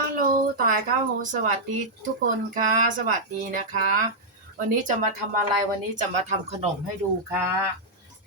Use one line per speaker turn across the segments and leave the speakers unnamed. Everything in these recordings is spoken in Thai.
ฮัลโหลตายข้าวโหสวัสดีทุกคนค่ะ สวัสดีนะคะ วันนี้จะมาทำอะไรวันนี้จะมาทำขนมให้ดูค่ะ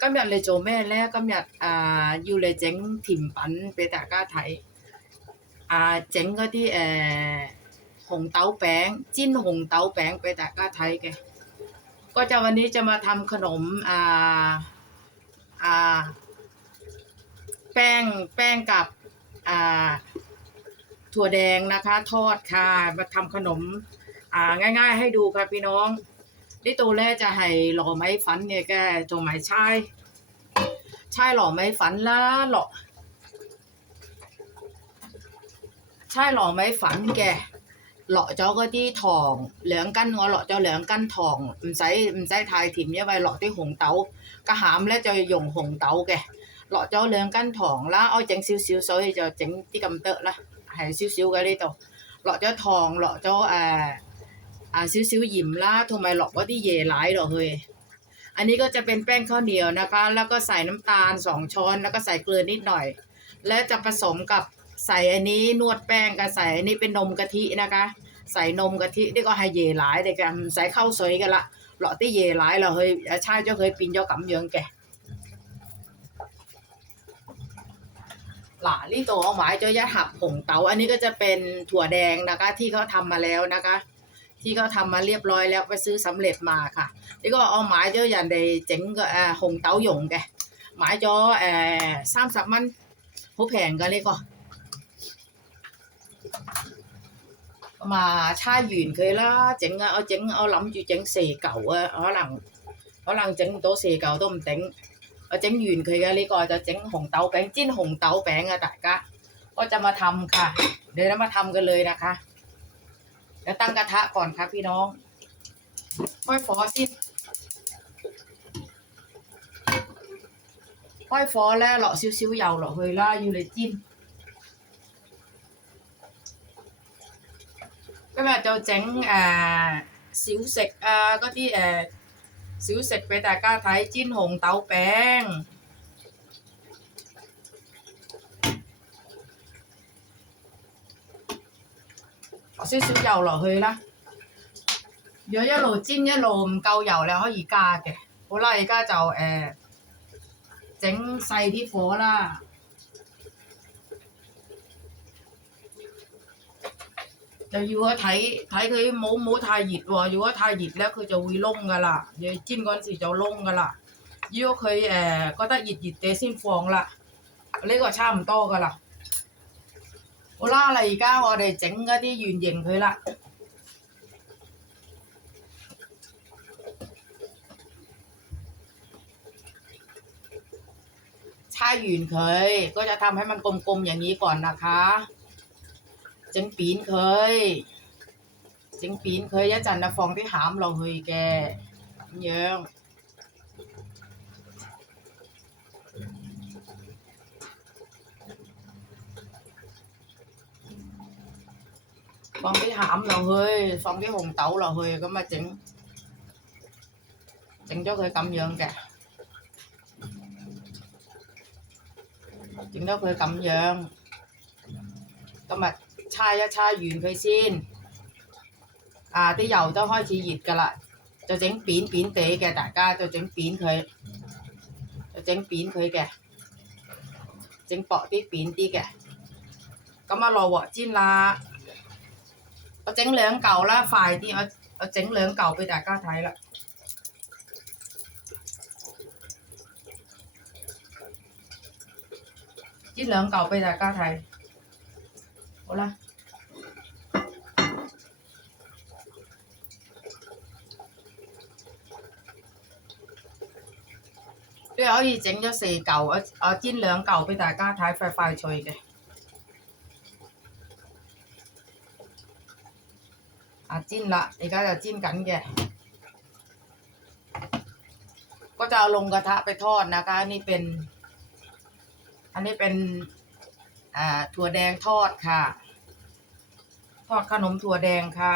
ก็อยากเลยโจแม่แล้วก็อยากอ่าอยู่เลยเจ๋งถิ่มปันไปแต่ก้าไทยอ่าเจ๋งก็ที่เออหงเต้าแป้งจิ้นหงเต้าแป้งไปแต่ก้าไทยแกก็จะวันนี้จะมาทำขนมอ่าอ่าแป้งแป้งกับอ่า ถั่วแดงนะคะ ทอดค่ะ มาทำขนม อ่า ง่าย ๆ ให้ดูค่ะพี่น้องนี่ตัวแรกจะให้หล่อไม้ฝันเนี่ยแกตัวหมายช่ยช่หล่อไม้ฝันละหล่อช่หล่อไม้ฝันแกหล่อเจ้าก็ที่ทอง เหลืองกั้นงอหล่อเจ้าเหลืองกั้นทองมันใส่มันใส่ทายถิ่มเนี่ยไปหล่อที่หงเตากระหามและเจ้าหยงหงเตาแกหล่อเจ้าเหลืองกั้นทองแล้วเอาเจ๋งซิวซิวซอยเจ้าเจ๋งที่กำเตอะละ 系少少嘅呢度，落咗糖，落咗诶啊少少盐啦，同埋落嗰啲椰奶落去。อันนี้ก็จะเป็นแป้งข้าวเหนียวนะคะ แล้วก็ใส่น้ำตาลสองช้อน แล้วก็ใส่เกลือนิดหน่อย แล้วจะผสมกับใส่อันนี้นวดแป้งกับใส่อันนี้เป็นนมกะทินะคะ ใส่นมกะทินี่ก็系椰奶嚟嘅，唔使沟水噶啦，落啲椰奶落去，诶猜咗佢变咗咁样嘅。嗱呢度我买咗一盒红豆，อั หลาลี่ตัวเอาหมายเจ้ายะหับผงเตาอันนี้ก็จะเป็นถั่วแดงนะคะ ที่เขาทามาแล้วนะคะ ที่เขาทามาเรียบร้อยแล้วไปซื้อสำเร็จมาค่ะนี่ก็เอาหมายเจ้าอย่างใดเจ๋งก็หงเตาหยงแกหมายจอเอ่อสามสับมันผู้แผงก็เลยก็มาชาหยืนเคยละเจ๋งเอาเจ๋งเอาล้ำอยู่เจ๋งเสเก่าเอาหลังเอาหลังเจ๋งโตเสเก่าต้มเจ๋ง 我整完佢嘅呢个就整红豆饼，煎红豆饼啊！大家ก็จะมาทำค่ะ เดี๋ยวเรามาทำกันเลยนะคะเดี๋ยวตั้งกระทะก่อนครับพี่น้องค่อยฟอสิค่อยฟอแล้ว落少少油落去啦，要嚟煎。今日就整诶、呃小食啊，嗰啲诶。 小食俾大家睇，煎紅豆餅。落少少油落去啦。如果一路煎一路唔夠油，你可以加嘅。好啦，而家就誒整細啲火啦。 就要佢睇睇佢冇冇太熱喎，如果太熱咧，佢就會燶噶啦。你煎嗰陣時就燶噶啦。如果佢誒、呃、覺得熱熱地先放啦，呢、個差唔多噶啦。好啦，嗱而家我哋整嗰啲圓形佢啦。搓完佢ก็จะทำให้มันกลมๆอย่างนี้ก่อนนะคะ 整扁佢，整扁佢一陣就放啲餡落去嘅，咁樣。放啲餡落去，放啲紅豆落去，咁啊整整咗佢咁樣嘅，整咗佢咁樣，咁啊〜 搓一搓完佢先，啊啲油都開始熱㗎啦，就整扁扁地嘅，大家就整扁佢，就整扁佢嘅，整薄啲扁啲嘅。咁啊落鑊煎啦，我整兩嚿啦，快啲，我我整兩嚿俾大家睇啦。煎兩嚿俾大家睇，好啦。 你可以整咗四嚿，我我煎两嚿俾大家睇，快快脆嘅。啊煎啦，而家就煎紧嘅，ก็จะเอาลงกระทะไปทอดนะคะอันนี้เป็น อันนี้เป็นอ่าถั่วแดงทอดค่ะ ทอดขนมถั่วแดงค่ะ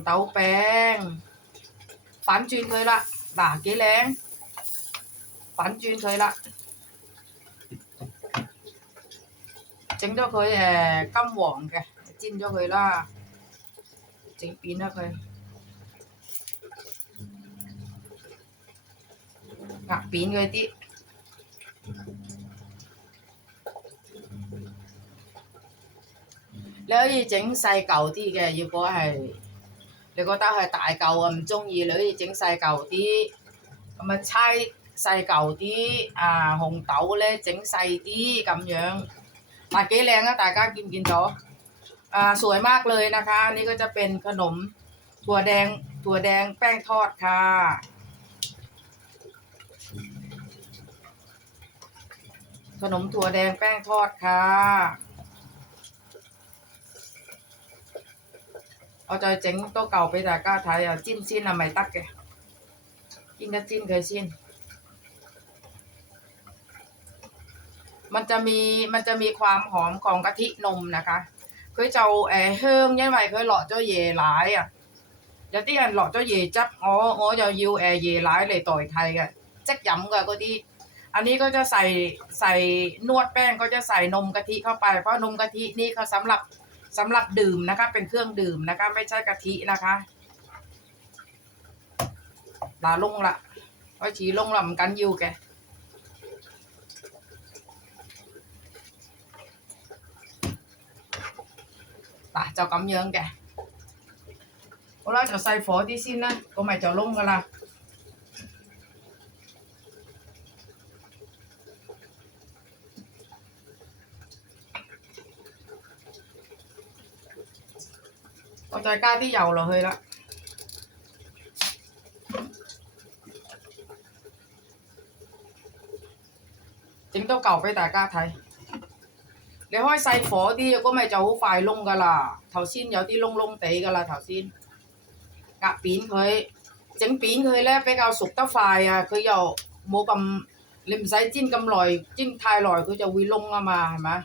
紅豆餅，反轉佢啦，嗱幾靚，反轉佢啦，整咗佢誒金黃嘅，煎咗佢啦，整扁咗佢，壓扁佢啲。你可以整細嚿啲嘅，如果係 你觉得系大嚿啊唔中意，你可以整细嚿啲，咁啊猜细嚿啲啊红豆咧整细啲咁样，嗱几靓啊！大家见唔见到？อ่าสวยมากเลยนะคะอันนี่ก็จะเป็นขนมถั่วแดงถั่วแดงแป้งทอดค่ะ ขนมถั่วแดงแป้งทอดค่ะ เอาใจเจ๋งตัวเก่าไปแต่ก้ไทยอะจิ้นซิ้นอะไม่ตักแกกินก็จิ้นเคยชิ้น มันจะมีมันจะมีความหอมของกะทินมนะคะเคยเจ้าแอเฮิงยันไหวเคยหล่อเจ้าเยหลายอะยาที่อันหล่อเจ้าเย่จับอ๋ออ๋อจะยิแอเย่หลายเลยต่อยไทยกันจักย้ำกันก็ที่อันนี้ก็จะใส่ใส่นวดแป้งก็จะใส่นมกะทิเข้าไปเพราะนมกะทินี่เขาสำหรับ สำหรับดื่มนะคะ เป็นเครื่องดื่มนะคะ ไม่ใช่กะทินะคะลาลงละไว้ฉีลงละมันกันอยู่แกตาเจ้ากำเยิงแกเราจะใส่ฝอที่สิ้นนะก็ไม่จะลงกันละ 我再加啲油落去啦。整多嚿俾大家睇。你開細火啲，咁咪就好快燶噶啦。頭先有啲燶燶地噶啦，頭先壓扁佢，整扁佢咧比較熟得快啊！佢又冇咁，你唔使煎咁耐，煎太耐佢就會燶啊嘛，係咪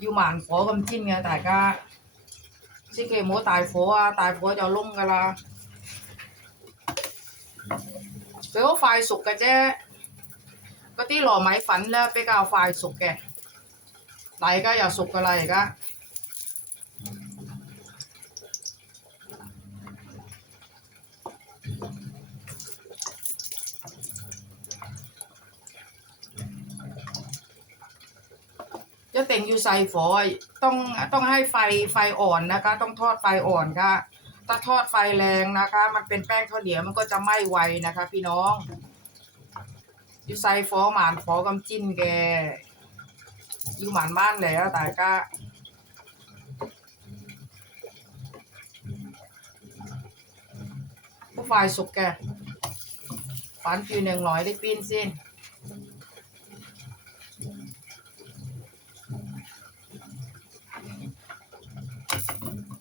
要慢火咁煎嘅，大家千祈唔好大火啊！大火就燶噶啦。佢好快熟嘅啫。嗰啲糯米粉咧比較快熟嘅，嗱而家又熟噶啦，而家 จะแต่งอยู่ใส่ฟอยต้องต้องให้ไฟไฟอ่อนนะคะ ต้องทอดไฟอ่อนค่ะ ถ้าทอดไฟแรงนะคะ มันเป็นแป้งข้าวเหนียวมันก็จะไหม้ไวนะคะ พี่น้องอยู่ใส่ฟอหมานฟอกำจิ้นแกอยู่หมานบ้านแล้วแต่ก็ผู้ฝ่าสุกแกฝันปีหนึ่งหน่อยได้ปีนสิ้น